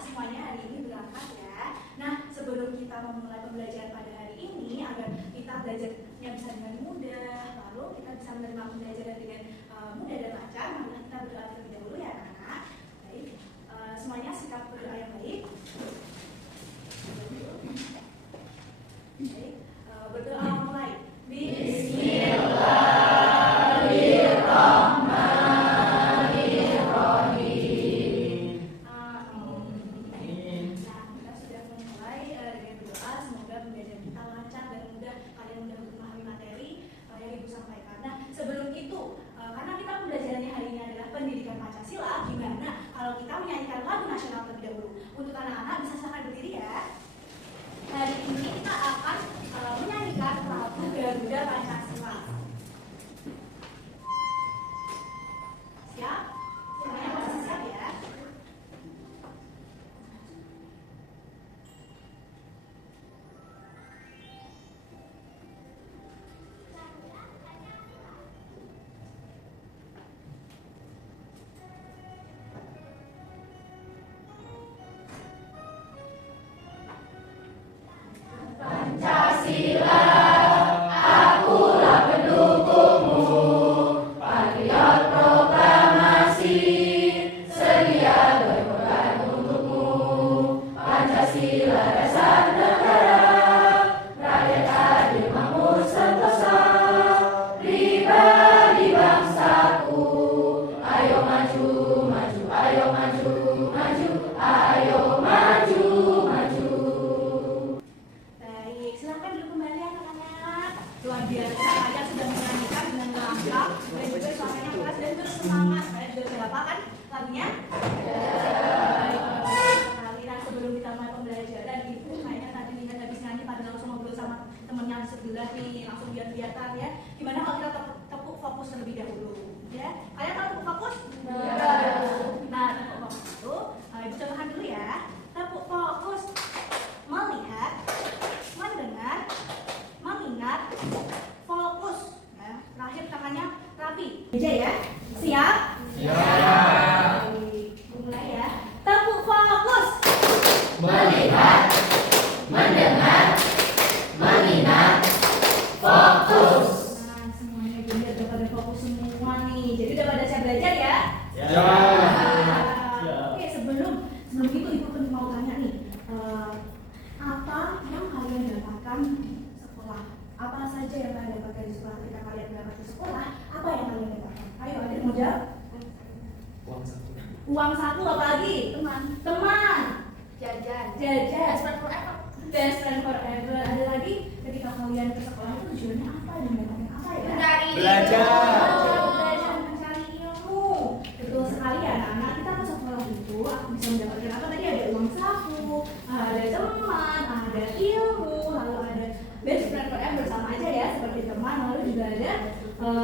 semuanya hari ini berangkat ya. Nah, sebelum kita memulai pembelajaran pada hari ini, agar kita belajarnya bisa dengan mudah, lalu kita bisa menerima pembelajaran dengan mudah dan lancar, mari kita berdoa terlebih dahulu ya anak-anak. Baik, semuanya sikap berdoa yang baik. Baik, berdoa mulai. Bismillahirrahmanirrahim. Amin. Nah, kita sudah memulai dengan berdoa. Semoga pembelajaran kita lancar dan mudah. Kalian mudah memahami materi yang Ibu sampaikan. Nah, sebelum itu, karena kita pembelajarannya hari ini adalah pendidikan Pancasila, gimana kalau kita menyanyikan lagu nasional terlebih dahulu? Untuk anak-anak bisa silakan berdiri ya. Hari ini kita akan menyanyikan lagu Garuda Pancasila. Siap? Semuanya pasti siap ya? Pancasila, akulah pendukungmu, patriot proklamasi, sedia berkorban untukmu. Pancasila dasar negara, rakyat adil makmur sentosa, pribadi bangsaku. Ayo maju, maju, ayo maju, maju, ayo maju, maju. Silakan dulu kembali anak-anak. Luar biasa kalian sudah menyanyikan dengan lengkap dan juga suaranya keras dan bersemangat. Kalian sudah berapa kan lagunya? Baik, sekali. Nah, sebelum kita mulai pembelajaran, Ibu kayaknya tadi Ningan habis nyanyi pada langsung ngobrol sama temennya di sebelah nih, langsung biar-biarkan ya. Gimana kalau kita tepuk fokus terlebih dahulu? Ya, kalian tahu tepuk fokus? Nah, tepuk fokus itu, Ibu contohkan dulu ya. Tepuk fokus, melihat, mendengar, mengingat, fokus. Ya, terakhir tangannya rapi. Meja ya. Siap? Siap. Mulai ya. Tepuk fokus. Melihat, mendengar, mengingat, fokus. Nah, semuanya jadi udah pada fokus semua nih. Jadi udah pada siap belajar ya? Ya. Oke, sebelum itu Ibu mau tanya nih. Apa yang kalian dapatkan di sekolah? Apa saja yang kalian dapatkan di sekolah ketika kalian berangkat ke sekolah? Apa yang kalian dapatkan? Ayo, ada yang mau jawab? Uang saku apa lagi? Teman. Jajan. Best friend forever. Ada lagi ketika kalian ke sekolah itu tujuannya apa? Dan dapatkan apa ya? Belajar, mencari ilmu. Betul sekali ya anak-anak. Kita ke sekolah itu aku bisa mendapatkan apa? Tadi ada uang saku, ada teman, ada ilmu, lalu ada best friend forever, sama aja ya seperti teman, lalu juga ada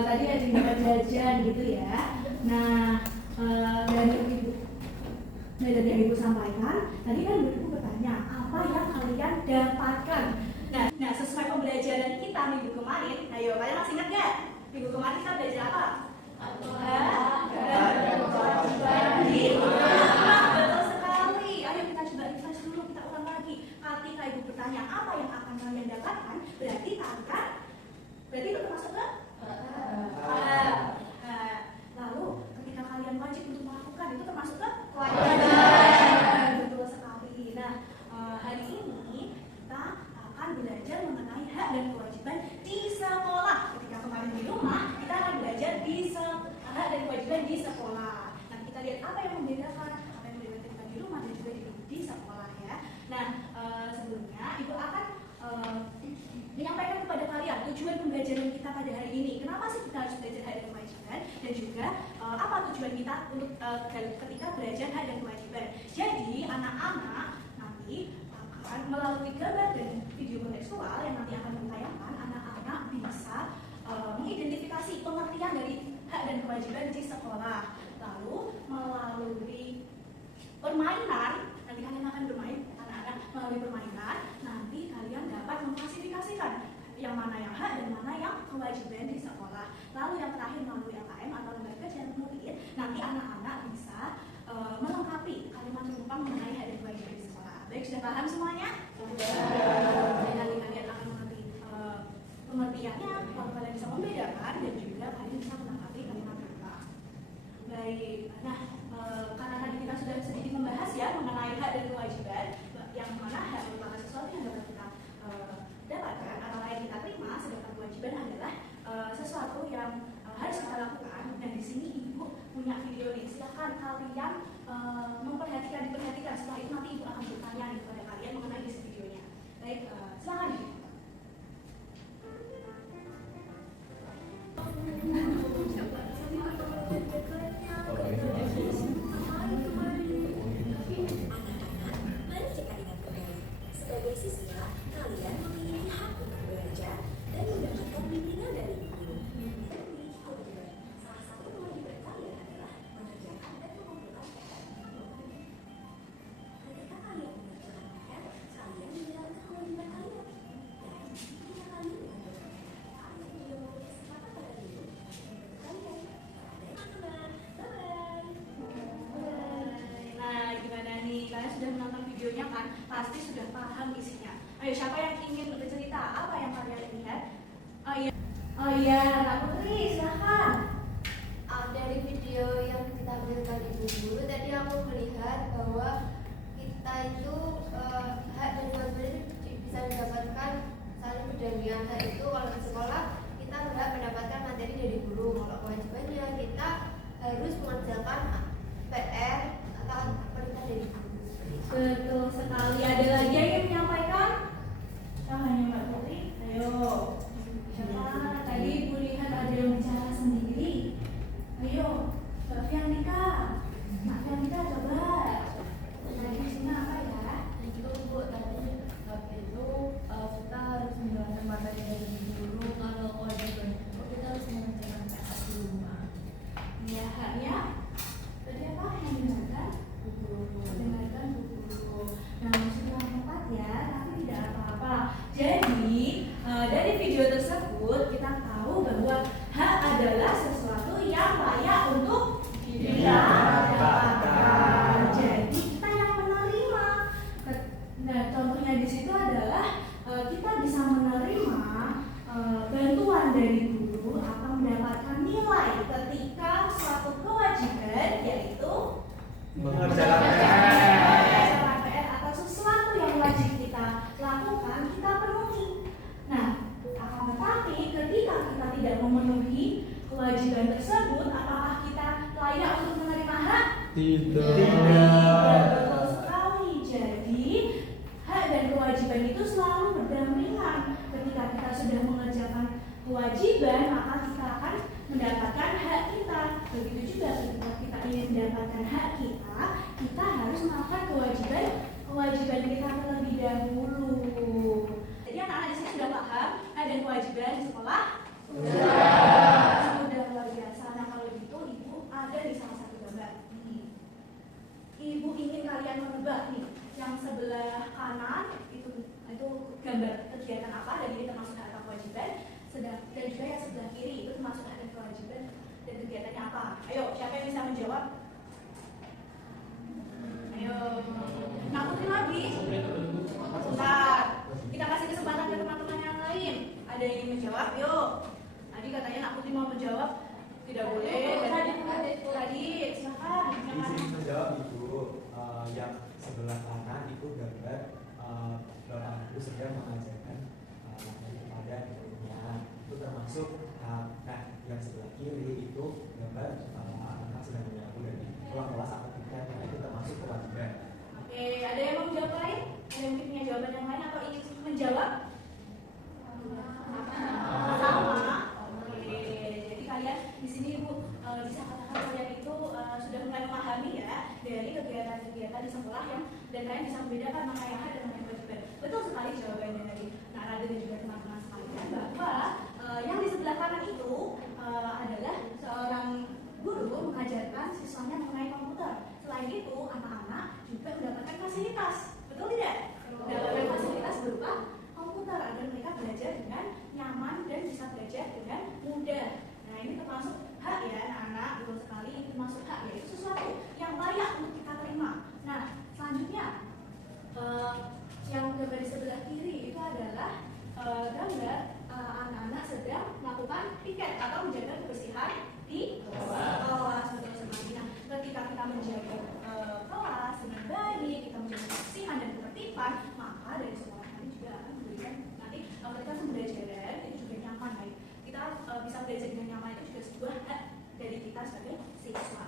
tadi ada yang dapat jajan gitu ya. Nah, dari yang Ibu sampaikan, tadi kan Ibu bertanya apa yang kalian dapatkan. Nah, sesuai pembelajaran kita minggu kemarin, ayo kalian masih ingat nggak? Minggu kemarin kita belajar apa? Betul sekali. Ayo kita coba refresh dulu, kita ulang lagi. Ketika Ibu bertanya apa yang akan kalian dapatkan, berarti itu termasuk ke? Lalu ketika kalian wajib untuk melakukan, itu termasuk ke? Kewajiban. Betul sekali. Nah, hari ini kita akan belajar mengenai hak dan kewajiban di sekolah. Ketika kemarin di rumah, kita akan belajar hak dan kewajiban di sekolah. Nanti kita lihat apa yang membedakan kita di rumah dan juga di sekolah ya. Nah, sebelumnya Ibu akan menyampaikan kepada kalian tujuan pembelajaran kita pada hari ini. Kenapa sih kita harus belajar hak dan kewajiban? Dan juga apa tujuan kita untuk ketika belajar hak dan kewajiban. Jadi anak-anak nanti akan melalui gambar dan video kontekstual yang nanti akan ditayangkan, anak-anak bisa mengidentifikasi pengertian dari hak dan kewajiban di sekolah. Lalu melalui permainan, nanti kalian akan bermain, anak-anak melalui permainan, nanti kalian dapat mengklasifikasikan yang mana yang hak dan mana yang kewajiban di sekolah. Lalu yang terakhir melalui LKM atau lembaga kerja mungkin nanti anak-anak bisa melengkapi kalimat penumpang mengenai hak dan kewajiban sudah paham semuanya? Dan nanti kalian akan mengerti pengertiannya, kalau kalian bisa membedakan dan juga kalian bisa menanggapi kalimat-kalimat. Baik, nah karena tadi kita sudah sedikit membahas ya mengenai hak dan kewajiban, yang mana hak merupakan sesuatu yang dapat kita dapatkan atau layak kita terima, sedangkan kewajiban adalah sesuatu yang harus kita lakukan. Dan di sini ibu punya video nih, silahkan kalian diperhatikan. Setelah itu nanti ibu akan bertanya kepada kalian mengenai isi videonya. Baik, silahkan ibu. Mari kita ingat kembali, sebagai siswa, kalian memiliki hak untuk belajar dan mendapatkan bimbingan dari guru. Memiliki kewajiban. Salah satu kewajiban kalian adalah mengerjakan dan mengumpulkan PR. Ketika kalian mengerjakan PR, kalian menjalankan kewajiban kalian. Dan ketika kalian mengerjakan PR, kalian juga memberi kesempatan pada guru untuk kalian. Sampai jumpa. Bye-bye. Nah, gimana nih? Kalian sudah menonton videonya kan? Pasti sudah paham isinya. Ayo, siapa yang ingin bercerita? Apa yang kalian lihat? Oh iya, Kak Putri, silahkan. Dari video yang ditampilkan ibu guru tadi aku melihat bahwa kita itu hak dan kewajiban itu bisa mendapatkan saling berdampingan. Itu kalau di sekolah kita berhak mendapatkan materi dari guru, kalau kewajibannya kita harus mengerjakan PR atau perintah dari guru. Betul sekali. Ada lagi yang ingin menyampaikan? Hanya Mbak Putri. Ayo. Siapa? Tadi ibu lihat ada yang bicara sendiri. Ayo, Mbak Fianika. Mbak Fianika coba. Tadi isinya apa ya? Itu Bu, tadi itu kita harus menjalankan materi dari guru. Kalau kewajiban itu kita harus mengerjakan PR di rumah. Iya, haknya. Tadi apa yang didengarkan? Mendengarkan buku. Nah, maksudnya tepat ya, tapi tidak apa-apa. Jadi, dari video tersebut kita tahu bahwa hak adalah sesuatu yang layak untuk kita dapatkan. Jadi, kita yang menerima. Nah, contohnya di situ adalah kita bisa menerima bantuan dari guru atau mendapatkan nilai ketika suatu kewajiban yaitu Mengerjakan mengerjakan PR atau sesuatu yang wajib kita lakukan kita penuhi. Nah, akan tetapi ketika kita tidak memenuhi kewajiban tersebut, apakah kita layak untuk menerima hak? Betul sekali. Jadi hak dan kewajiban itu selalu berdampingan. Ketika kita sudah mengerjakan kewajiban, maka kita akan mendapatkan hak kita. Begitu juga ketika kita ingin mendapatkan hak kita, kita harus melakukan kewajiban kita terlebih dahulu. Jadi anak-anak di sini sudah paham hak dan kewajiban di sekolah? Sudah luar biasa. Nah, kalau gitu ibu ada di salah satu gambar. Ibu ingin kalian menebak nih, yang sebelah kanan itu gambar kegiatan apa dan ini termasuk hak atau kewajiban, dan juga yang sebelah kiri itu termasuk hak dan kewajiban dan kegiatannya apa? Ayo, siapa yang bisa menjawab? Ayo, Nak Putri lagi. Bentar, kita kasih kesempatan ke teman-teman yang lain. Ada yang ingin menjawab? Yuk. Tadi katanya Nak Putri mau menjawab. Tidak boleh. Tadi, silakan. Izin menjawab Ibu, yang sebelah kanan itu gambar Bapak Ibu sedang mengajarkan kepada gurunya, itu termasuk nah yang sebelah kiri itu gambar anak sedang menyapu dari ruang kelas atau tiket, nah itu termasuk kewajiban. Oke, ada yang mau menjawab lain? Ada yang mungkin punya jawaban yang lain atau ingin menjawab? Sama. Oke, jadi kalian di sini Ibu bisa katakan kalian itu sudah mulai memahami ya dari kegiatan-kegiatan di sekolah yang dan kalian bisa membedakan mana yang hak dan mana yang kewajiban. Betul sekali jawabannya dari Nak Rada dan juga teman-teman sekalian bahwa yang di sebelah kanan itu adalah seorang guru mengajarkan siswanya mengenai komputer. Selain itu, anak-anak juga mendapatkan fasilitas. Betul tidak? Mendapatkan fasilitas berupa komputer agar mereka belajar dengan nyaman dan bisa belajar dengan mudah. Nah, ini termasuk hak ya anak-anak, betul sekali. Ini termasuk hak, yaitu sesuatu yang layak untuk kita terima. Nah, selanjutnya adalah gambar anak-anak sedang melakukan piket atau menjaga kebersihan di kelas. Betul sekali. Nah, ketika kita menjaga kelas dengan baik, kita menjaga kebersihan dan ketertiban, maka dari sekolah kami juga akan memberikan nanti ketika pembelajaran itu juga nyaman, baik. Kita bisa belajar dengan nyaman itu juga sebuah hak dari kita sebagai siswa.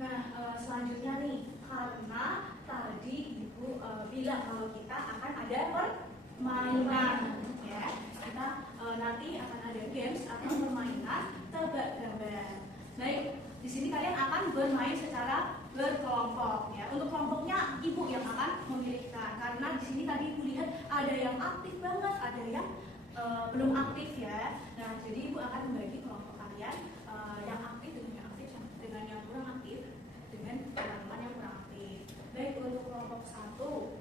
Nah, selanjutnya nih, karena tadi Ibu bilang kalau kita akan ada permainan, ya, kita nanti akan ada games atau permainan tebak gambar. Baik, di sini kalian akan bermain secara berkelompok, ya. Untuk kelompoknya Ibu yang akan memilihkan, karena di sini tadi Ibu lihat ada yang aktif banget, ada yang belum aktif, ya. Nah, jadi Ibu akan membagi kelompok kalian yang aktif dengan yang aktif, dengan yang kurang aktif, dengan teman-teman yang kurang aktif. Baik, untuk kelompok 1,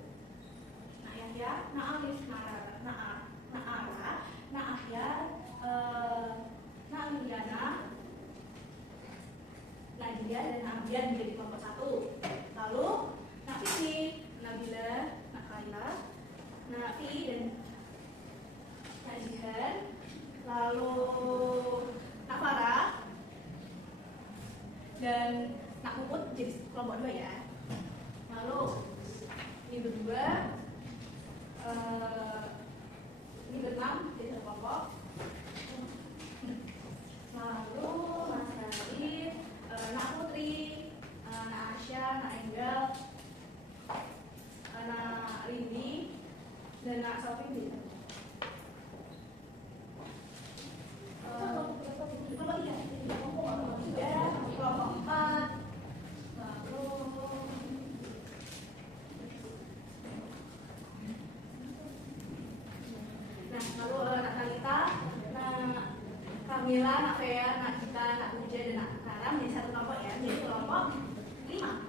Nak Yahya, Nak Alif, Nak Ara, Nak Ahyar, Nak Liliana, Nadia dan Nak Ambian menjadi kelompok 1. Lalu Nak Vivi, Nabila, Nak Kaila, Nak Fi dan Nak Jihan. Lalu Nak Farah dan Nak Puput jadi kelompok 2, ya. Lalu ini berdua, ini berenam jadi satu kelompok. Lalu Mas Radit, Nak Putri, Nak Asya, Nak Enggal, Nak Rindi dan Nak Sofi. Kelompok 4. Lalu Nak Kalita, Nak Kamila, Nak Fea, Nak Gita, Nak Puja dan Nak Karam jadi satu kelompok, ya, jadi kelompok 5.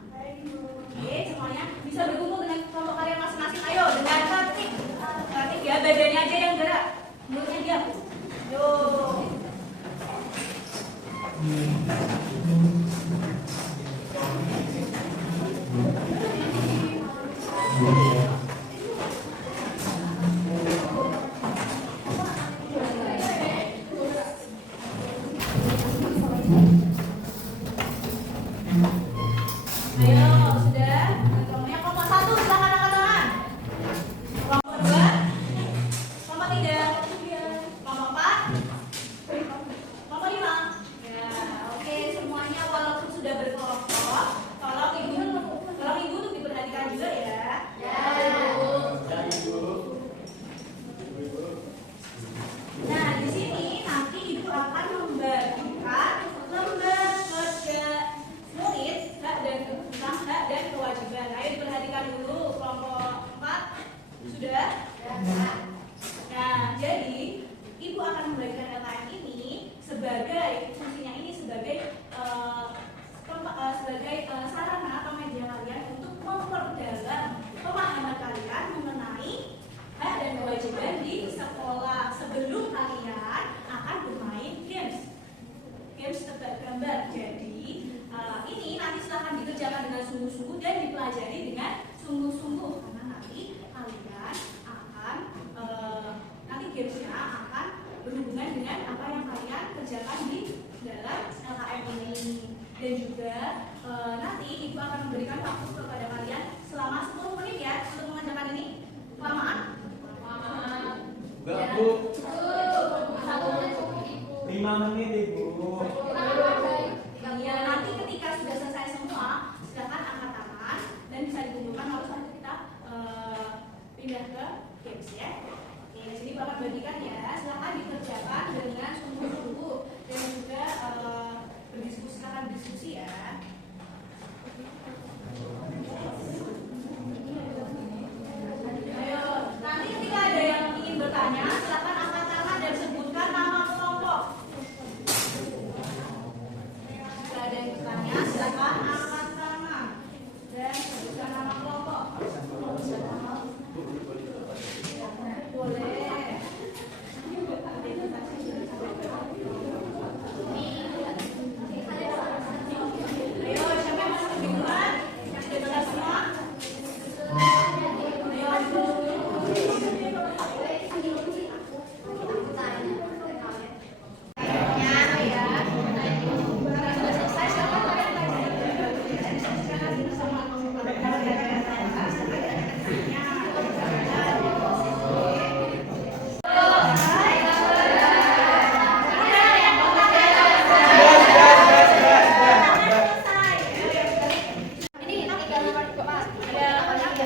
Oke, semuanya bisa berkumpul dengan kelompok kalian masing-masing. Ayo dengan tertib, ya, badannya aja yang gerak, mulutnya diam. Yo. Sarana atau media kalian untuk memperdalam pemahaman kalian mengenai hak dan kewajiban di sekolah sebelum kalian akan bermain games tebak gambar. Jadi ini nanti silahkan dikerjakan dengan sungguh-sungguh dan dipelajari dengan sungguh-sungguh, karena nanti kalian akan nanti gamesnya akan berhubungan dengan apa yang kalian kerjakan di dalam LKM ini. Dan juga nanti Ibu akan memberikan waktu kepada kalian selama 10 menit, ya, untuk mengerjakan ini. Kelamaan? Enggak, Bu. 1 menit cukup, Ibu. 5 menit, Ibu. Ya, nanti ketika sudah selesai semua, silakan angkat tangan dan bisa dikumpulkan, lalu nanti kita pindah ke games, ya. Oke, di sini Bapak bagikan, ya. Silakan dikerjakan dengan sungguh-sungguh dan juga berdiskusi, ya. Ayo, nanti ketika ada yang ingin bertanya, silakan angkat tangan dan sebutkan nama kelompok. Jika ada yang bertanya, silakan angkat tangan dan sebutkan nama kelompok. Boleh. Ayo,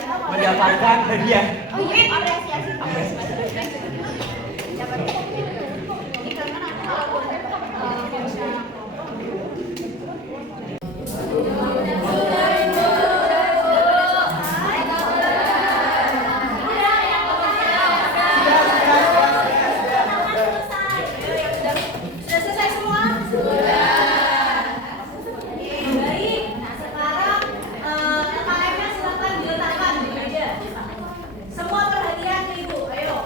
mendapatkan hadiah. Oh iya, apresiasi. Dapat ini karena nanti kalau bisa sudah selesai semua? Baik, nah sekarang LKM-nya silakan diletakkan di meja. Semua perhatian ke ibu, ayo.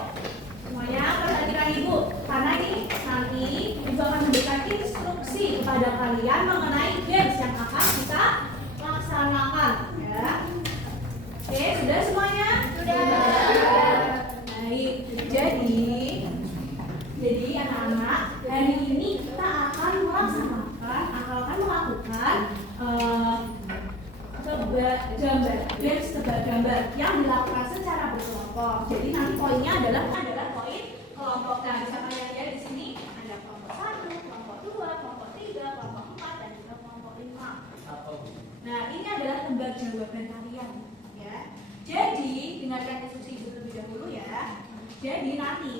Semuanya perhatikan ibu, karena ini nanti ibu akan memberikan instruksi kepada kalian mengenai games yang akan kita laksanakan, ya. Oke, sudah semuanya? Sudah. Baik, jadi anak-anak, hari ini kita akan melakukan tebak gambar yang dilakukan secara berkelompok. Jadi nanti poinnya adalah poin kelompok. Nah, bisa kalian lihat di sini ada kelompok 1, kelompok 2, kelompok 3, kelompok 4, dan juga kelompok 5. Nah, ini adalah tebak jawaban kalian, ya. Jadi dengarkan instruksi ibu terlebih dahulu, ya. Jadi nanti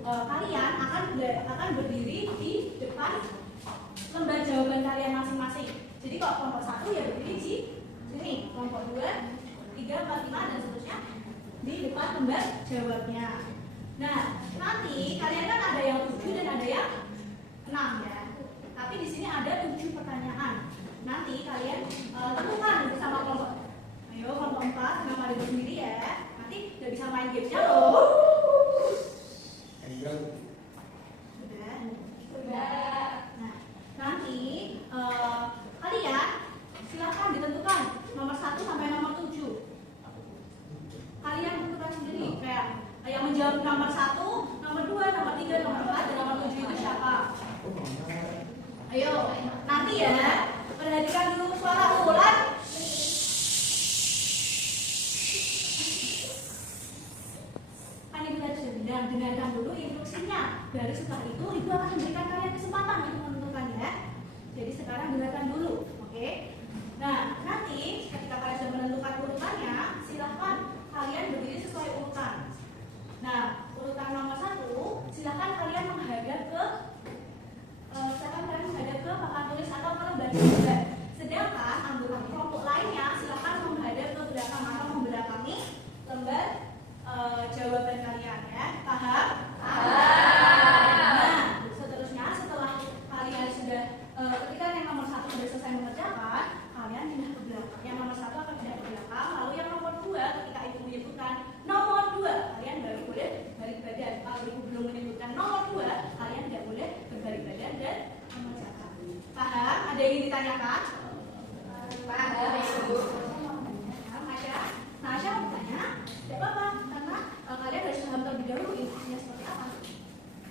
kalian akan berdiri di depan lembar jawaban kalian masing-masing. Jadi kalau kelompok 1 ya berdiri di sini, kelompok 2, 3, 4, 5 dan seterusnya di depan lembar jawabnya. Nah, nanti kalian kan ada yang 7 dan ada yang 6, ya. Tapi di sini ada 7 pertanyaan. Nanti kalian tentukan bersama kelompok. Ayo kelompok 4 nama ibu sendiri, ya. Nanti udah bisa main gamesnya loh. Sudah. Nah, nanti kalian silakan ditentukan nomor 1 sampai nomor 7. Kalian tentukan sendiri, kayak yang menjawab nomor 1, nomor 2, nomor 3, nomor 4, dan nomor 7 itu siapa? Ayo, nanti ya, perhatikan dulu suara ular. Kan ibu tadi sudah bilang, dengarkan dulu instruksinya. Dari setelah itu, ibu akan memberikan kalian kesempatan untuk menentukannya. Jadi sekarang dengarkan dulu, oke? Nah, nanti ketika kalian sudah menentukan urutannya, silahkan kalian berdiri sesuai urutan. Nah, urutan nomor 1, silahkan kalian menghadap ke papan tulis atau ke lembar jawaban. Sedangkan anggota kelompok lainnya silahkan menghadap ke belakang atau membelakangi lembar jawaban kalian, ya. Paham? Nah, seterusnya setelah kalian sudah ketika yang nomor 1 sudah selesai mengerjakan, kalian pindah ke belakang. Yang nomor 1 akan pindah ke belakang, lalu yang nomor 2 ketika ibu menyebutkan nomor 2, kalian baru boleh balik badan. Kalau ibu belum menyebutkan nomor 2, kalian tidak boleh berbalik badan dan mengerjakan. Paham? Ada yang ingin ditanyakan? Paham, Ibu. Nasya mau bertanya? Tidak apa-apa, karena kalian harus paham terlebih dahulu instruksinya seperti apa.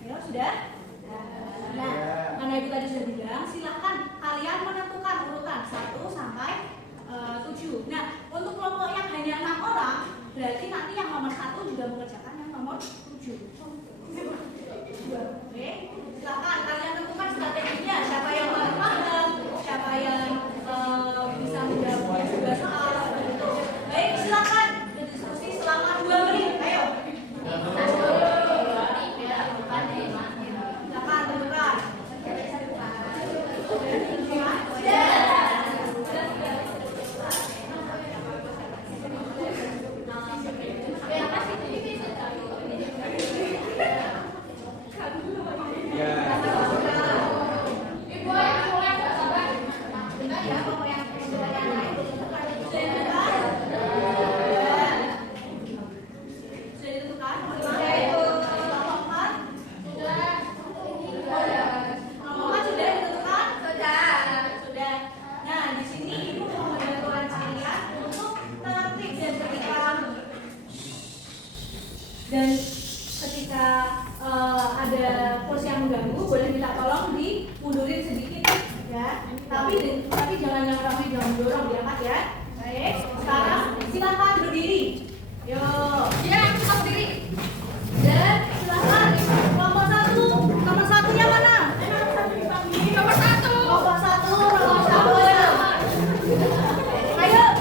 Ya, sudah? Nah, karena ibu tadi sudah bilang, silahkan kalian menentukan urutan 1 sampai 7. Nah, untuk kelompok yang hanya 6 orang, berarti nanti yang nomor 1 juga mengerjakan yang nomor 7. Oke, silahkan kalian tentukan strateginya. Siapa yang paling paham, siapa yang bisa menjawabnya juga soal. Baik, silahkan berdiskusi selama 2 menit. Ayo. Silahkan tentukan. Dan ketika ada kursi yang mengganggu, boleh minta tolong dimundurin sedikit, ya. Tapi jangan yang ramai, jangan dorong, diangkat, ya. Baik, sekarang silakan berdiri. Yo. Ya, kita berdiri. Dan silakan kelompok 1, nomor 1-nya mana? Nomor 1. Kelompok 1, nomor 1. Ayo.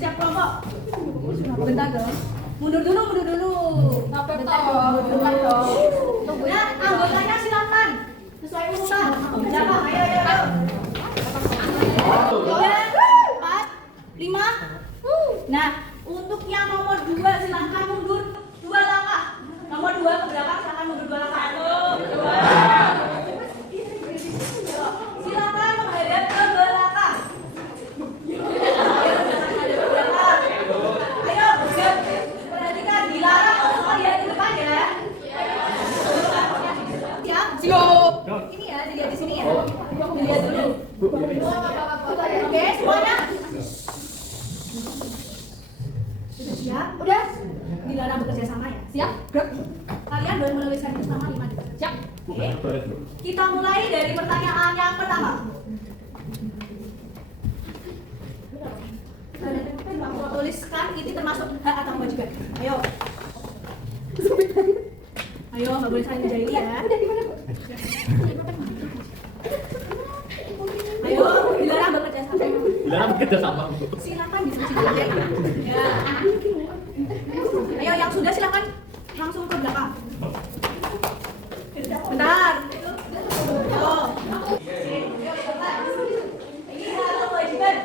setiap kelompok. Bentar dong. Mundur dulu. Bentar dong. Tunggu ya, anggotanya silakan. Sesuai urutan. Berapa? Ayo. 3, 4, 5. Nah, untuk yang nomor 2 silakan mundur 2 langkah. Nomor 2 ke belakang silakan mundur 2 langkah. 1, 2. Silakan menghadap ke belakang. Ayo, perhatikan, dilarang untuk lihat ke depan ya. Siap. Ini ya, dilihat di sini ya. Dilihat dulu. Oke, semuanya. Sudah siap? Udah. Dilarang bekerja sama ya. Siap? Kalian boleh menuliskan itu selama 5 detik. Siap? Oke. Kita mulai dari pertanyaan yang pertama. Tuliskan ini termasuk hak atau kewajiban. Ayo. Ayo, nggak boleh saling menjahili ya. Ayo, dilarang bekerja sama. Dilarang bekerja sama. Silakan diskusi aja. Ya. Ayo, yang sudah silakan langsung ke belakang. Bentar. Ayo. Ini hak atau kewajiban.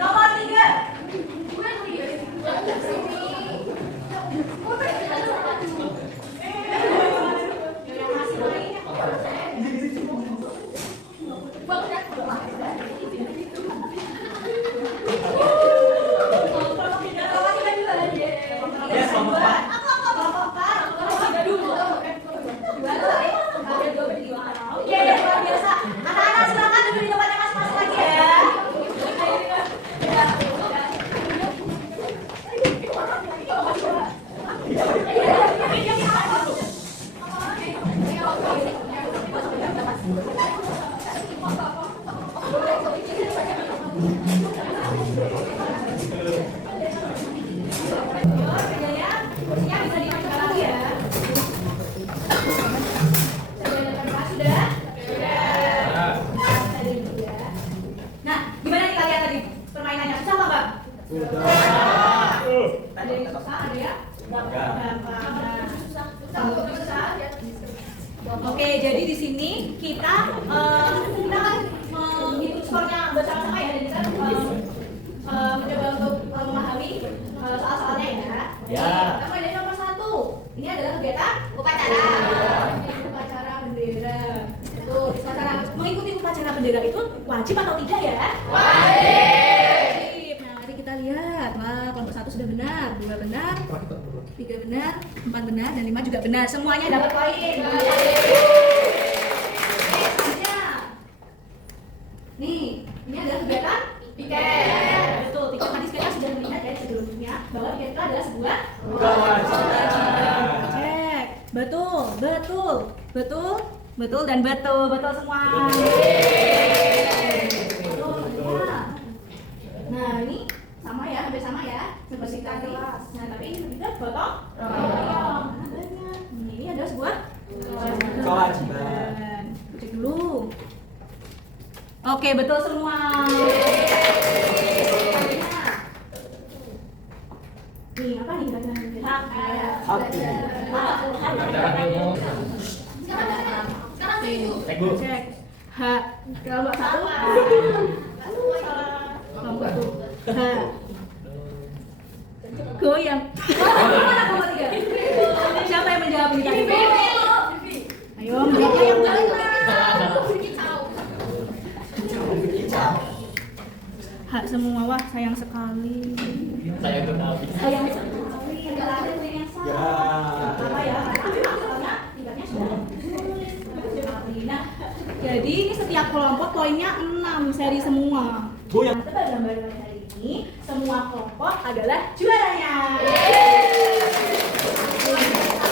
Nomor 3. Anak-anak silakan duduk di tempatnya masing-masing lagi ya. Kursinya bisa dimajukan lagi ya. Sudah? Nah, gimana nih kalian tadi permainannya? Susah apa enggak? Ada yang susah, ada ya? Susah. Oke, jadi di sini kita kan menghitung skornya bersama-sama ya, dan kita mencoba untuk memahami soal-soalnya ya. Ya. Kita mulai dari nomor 1. Ini adalah kegiatan upacara. Upacara bendera. Betul. Upacara mengikuti upacara bendera itu wajib atau tidak ya? Wajib. Nah, mari kita lihat. Wah, kelompok 1 sudah benar, 2 benar, 3 benar, 4 benar, dan 5 juga benar. Semuanya dapat poin. Nih, ini adalah kegiatan piket. Betul, piket tadi kita sudah melihat ya sebelumnya bahwa piket itu adalah sebuah kewajiban. Cek. Betul dan betul semua. Betul ya. Nah, ini sama ya, hampir sama ya seperti tadi. Nah, tapi ini lebih gotong royong. Banyak. Ini adalah sebuah kewajiban. Cek dulu. Oke, betul semua. Nih, apa nih kira-kira? Sekarang cek. Hak. Kelompok 1. Kelompok 2. Hak. Goyang. Mana kelompok 3? Siapa yang menjawab ini tadi? Ayo, menjawab yang benar. Hak semua, wah sayang sekali. Saya kenal. Sayang sekali. Yang salah. Apa ya? Tapi masalahnya tidaknya sudah. Nah, jadi ini setiap kelompok poinnya 6 seri semua. Nah, tebak gambaran hari ini semua kelompok adalah juaranya.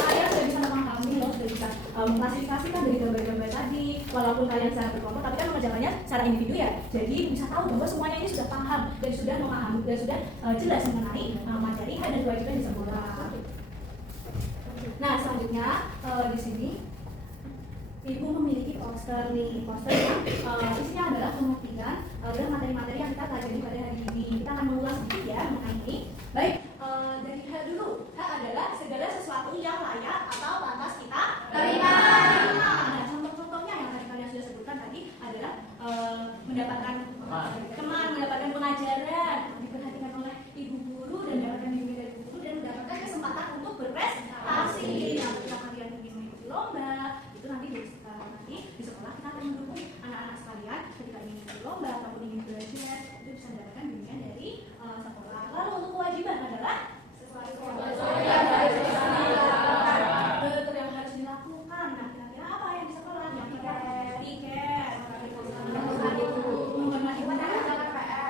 Kalian sudah bisa memahami loh, sudah bisa mengklasifikasikan dari gambar-gambar tadi. Walaupun kalian secara berkelompok, tapi kan mengerjakannya secara individu ya. Jadi bisa tahu bahwa semuanya ini sudah paham dan sudah memahami dan sudah jelas mengenai materi hak dan kewajiban di sekolah. Nah, selanjutnya di sini Ibu memiliki poster nih, poster yang isinya adalah pengertian adalah materi-materi yang kita pelajari pada hari ini. Kita akan mengulas sedikit ya mengenai ini. Baik, dari H dulu. H adalah segala sesuatu yang layak atau pantas kita terima. Nah, contoh-contohnya yang tadi kalian sudah sebutkan tadi adalah mendapatkan teman, mendapatkan pengajaran, diperhatikan oleh ibu guru dan mendapatkan bimbingan dari ibu guru dan mendapatkan kesempatan untuk berprestasi. Nah, ketika kalian ingin mengikuti lomba, itu nanti di sekolah kita akan mendukung anak-anak sekalian ketika ingin mengikuti lomba ataupun ingin belajar, itu bisa mendapatkan bimbingan dari sekolah. Lalu untuk kewajiban adalah sesuatu yang harus dilakukan. Nah, kira-kira apa yang di sekolah? Yang tiket,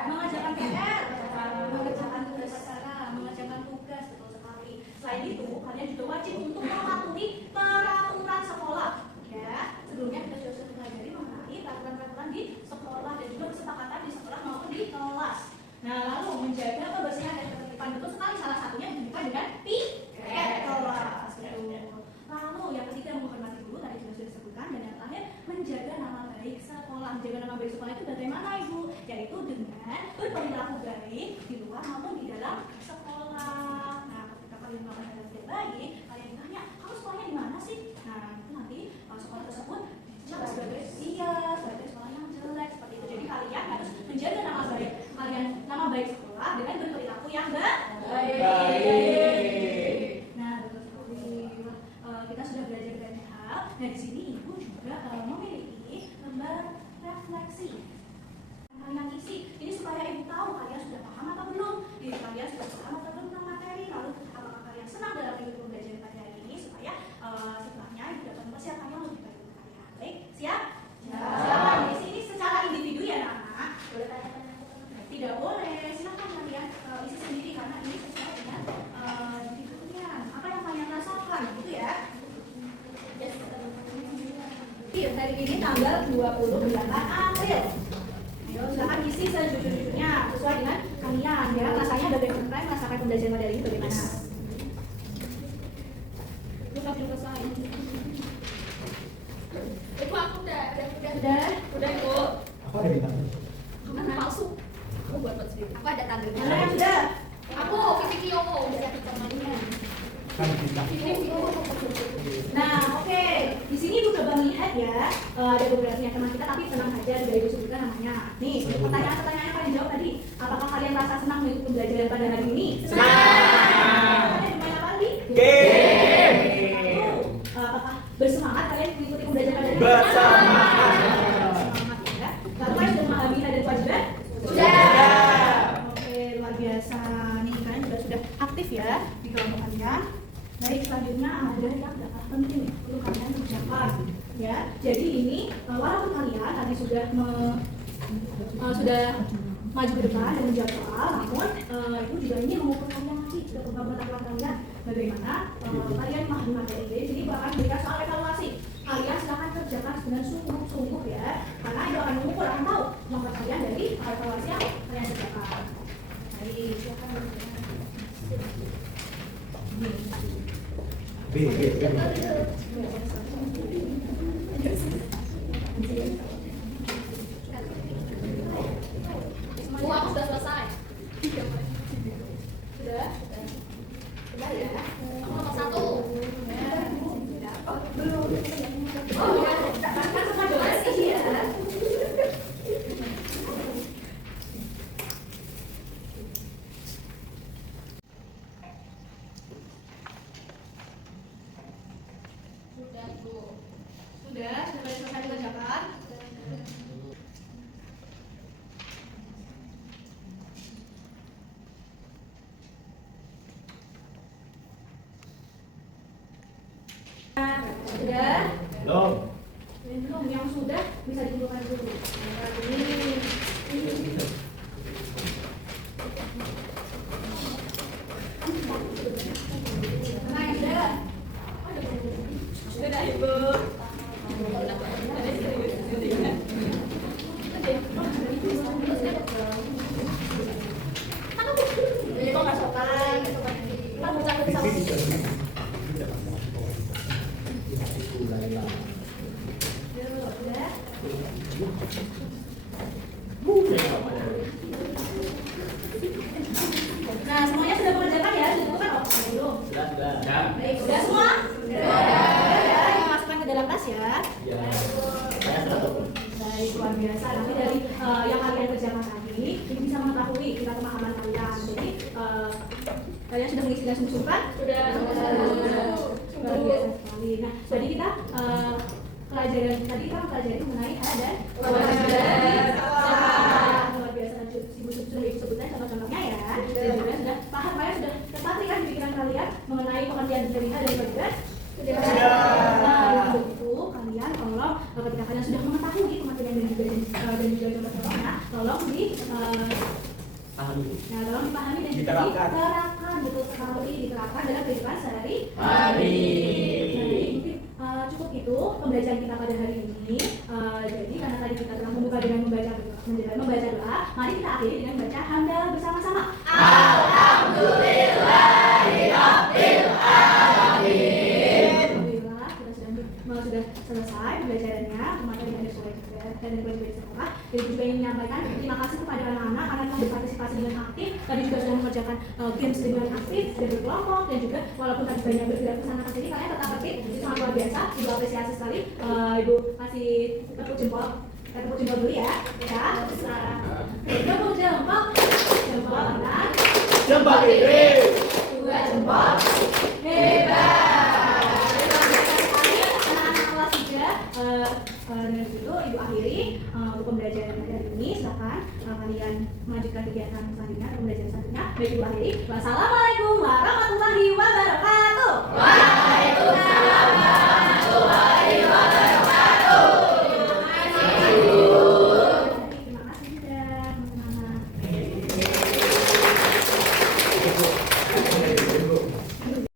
mengerjakan PR, mengerjakan tugas acara, mengerjakan tugas, betul sekali. Selain itu, kalian juga wajib untuk mematuhi peraturan sekolah. Ya, sebelumnya kita sudah pelajari mengenai peraturan-peraturan di sekolah dan juga kesepakatan di sekolah maupun di kelas. Nah, lalu menjaga kebersihan dan ketertiban, betul sekali, salah satunya ditunjukkan dengan piket kelas. Lalu yang ketiga menghormati guru, tadi sudah disebutkan, dan yang terakhir menjaga nama baik sekolah. Menjaga nama baik sekolah itu bagaimana Ibu? Yaitu dengan berperilaku baik di luar maupun di dalam sekolah. Nah, ketika kalian melakukan hal yang baik, kalian ditanya, kamu sekolahnya di mana sih? Nah, itu nanti sekolah tersebut dicap sebagai sebagai sekolah yang jelek seperti itu. Jadi kalian harus menjaga nama baik kalian, nama baik sekolah dengan berperilaku yang baik. Nah, betul sekali. Kita sudah belajar banyak hal. Nah, di sini Ibu juga memiliki lembar refleksi. Kalian isi ini supaya Ibu tahu kalian sudah paham atau belum. Kalian sudah paham atau belum tentang materi. Lalu apakah kalian senang dalam mengikuti pembelajaran pada hari ini supaya setelahnya Ibu dapat mempersiapkan yang lebih baik untuk kalian. Baik, siap? Silakan. Di sini secara individu ya, anak. Boleh tanya-tanya? Tidak boleh. Silakan kalian isi sendiri karena ini sesuai dengan individunya. Apa yang kalian rasakan, gitu ya? Iya, hari ini tanggal 28 April. Ayo, silakan isi sejujur-jujurnya sesuai dengan kalian ya. Rasanya bagaimana kalian merasakan pembelajaran materi ini bagaimana? Belum selesai. Ibu aku udah. Udah Ibu. Aku ada bintang. Kamu palsu. Aku buat sendiri. Aku ada tandanya. Mana yang sudah? Aku video udah siapin temannya. Kan bintang. Nah, oke. Di sini Ibu coba melihat ya, ada beberapa yang teman kita, tapi tenang aja, sudah Ibu sebutkan namanya. Nih, pertanyaan-pertanyaan yang kalian jawab tadi. Apakah kalian merasa senang mengikuti pembelajaran pada hari ini? Senang. Kalian bermain apa lagi? Game. Apakah bersemangat kalian mengikuti pembelajaran pada hari ini? Bersemangat. Bersemangat ya. Lalu kalian sudah memahami hal dan kewajiban? Sudah. Oke, luar biasa. Nih, kalian juga sudah aktif ya di kelompok kalian. Baik, selanjutnya ada yang tidak kalah penting nih, perlu kalian kerjakan ya. Jadi ini walaupun kalian tadi sudah maju ke depan dan menjawab soal, namun Ibu juga ingin mengukur kalian lagi ke pengetahuan kalian bagaimana kalian memahami materi ini. Jadi Ibu akan berikan soal evaluasi. Kalian silahkan kerjakan dengan sungguh-sungguh ya, karena Ibu akan mengukur, akan tahu kemampuan kalian dari evaluasi yang kalian kerjakan. Baik, silakan berjalan. B. Bu, aku sudah selesai. Sudah? Sudah ya. Aku nomor 1. Belum. Oh, kan semua donasi ya. Sudah, Bu. Sudah selesai dikerjakan. Sudah? Belum. Belum, yang sudah bisa dikumpulkan dulu. Nah, ini. Nah, sudah. Sudah, Ibu. Jadi kok nggak sopan? Kita bercanda sama. Nah, semuanya sudah mengerjakan ya? Sudah bukan? Oh, belum. Sudah. Baik, sudah semua? Ya, masukkan ke dalam tas ya. Ya. Saya sudah tahu. Baik, luar biasa. Nanti dari yang kalian kerjakan tadi, ini bisa mengetahui tingkat pemahaman kalian. Jadi, kalian sudah mengisi dan sungguh kan? Sudah. Luar biasa sekali. Nah, tadi kita pelajaran tadi kan pelajari mengenai H dan kewajiban. Luar biasa. Ibu sudah ibu sebutkan contoh-contohnya ya. Dan juga sudah paham kalian sudah terpatri kan di pikiran kalian mengenai pengertian dari H dan kewajiban. Nah, untuk itu kalian tolong ketika kalian sudah mengetahui pengertian dan juga contoh-contohnya, tolong tolong dipahami dan juga diterapkan, betul sekali, diterapkan dalam kehidupan sehari-hari. Mungkin cukup itu pembelajaran kita pada hari ini. Jadi karena tadi kita telah membuka dengan membaca doa, mari kita akhiri dengan membaca hamdalah bersama-sama. Alhamdulillah, kita sudah selesai pembelajarannya. Materi ada sore juga dan kewajiban sekolah. Jadi juga ingin menyampaikan terima kasih kepada anak-anak karena telah berpartisipasi dengan aktif. Tadi juga sudah mengerjakan games dengan aktif dan berkelompok, dan juga walaupun tadi banyak bergerak ke sana ke sini, kalian tetap aktif. Itu sangat luar biasa. Ibu apresiasi sekali. Ibu kasih tepuk jempol. Kita tepuk jempol dulu ya. Ya. Tepuk jempol. Jempol kanan. Jempol kiri. Dua jempol. Hebat. Anak-anak kelas 3 dengan itu ibu akhiri untuk pembelajaran hari ini. Silakan kalian melanjutkan kegiatan selanjutnya, pembelajaran selanjutnya. Baik, ibu akhiri. Wassalamualaikum warahmatullahi wabarakatuh.